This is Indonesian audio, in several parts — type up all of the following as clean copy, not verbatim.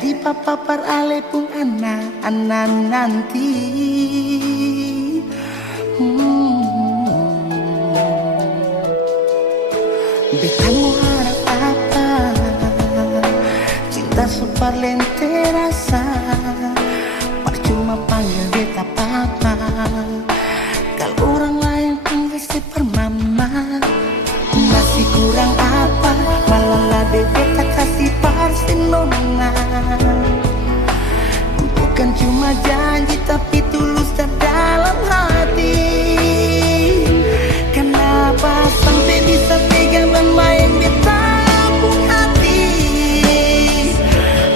Jadi papa par ale pun anak nanti. Beta mau harap apa? Cinta super lente rasa. Percuma panggil beta papa. Kalau orang lain panggil si per mama. Masih kurang apa? Malah lah beta kasih parsi nona. Bukan cuma janji tapi tulus dan dalam hati. Kenapa sampai bisa tega bermain di tabung hati?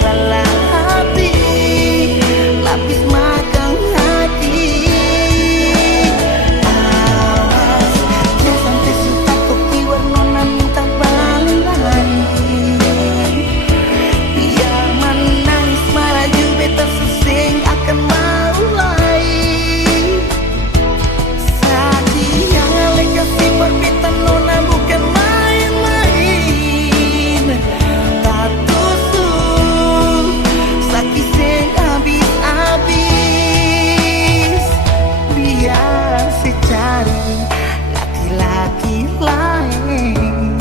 Lelah hati, lapis makan hati. Awas, jangan sampai suka kopi warna minta balik lagi. Biar menangis malah juga tersesing akan mau lain. Sadia lekasi perpitan nona bukan main-main. Tak tusuk sakit sing habis-habis. Biar secari laki-laki lain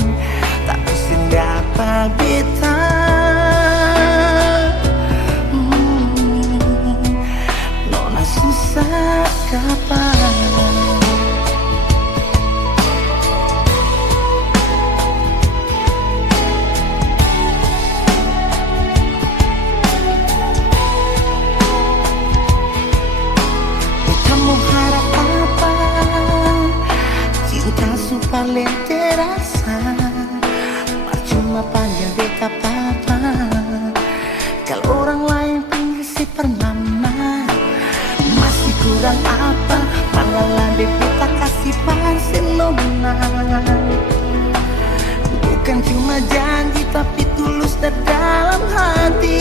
tak bisa dapat beta. Nona susah kapan? Kamu harap apa? Cinta super lente rasa. Percuma panggil beta papa. Kalau orang lain panggil si per mama. Masih kurang apa? Malah lah beta kasih parsi nona. Bukan cuma janji tapi tulus dari dalam hati.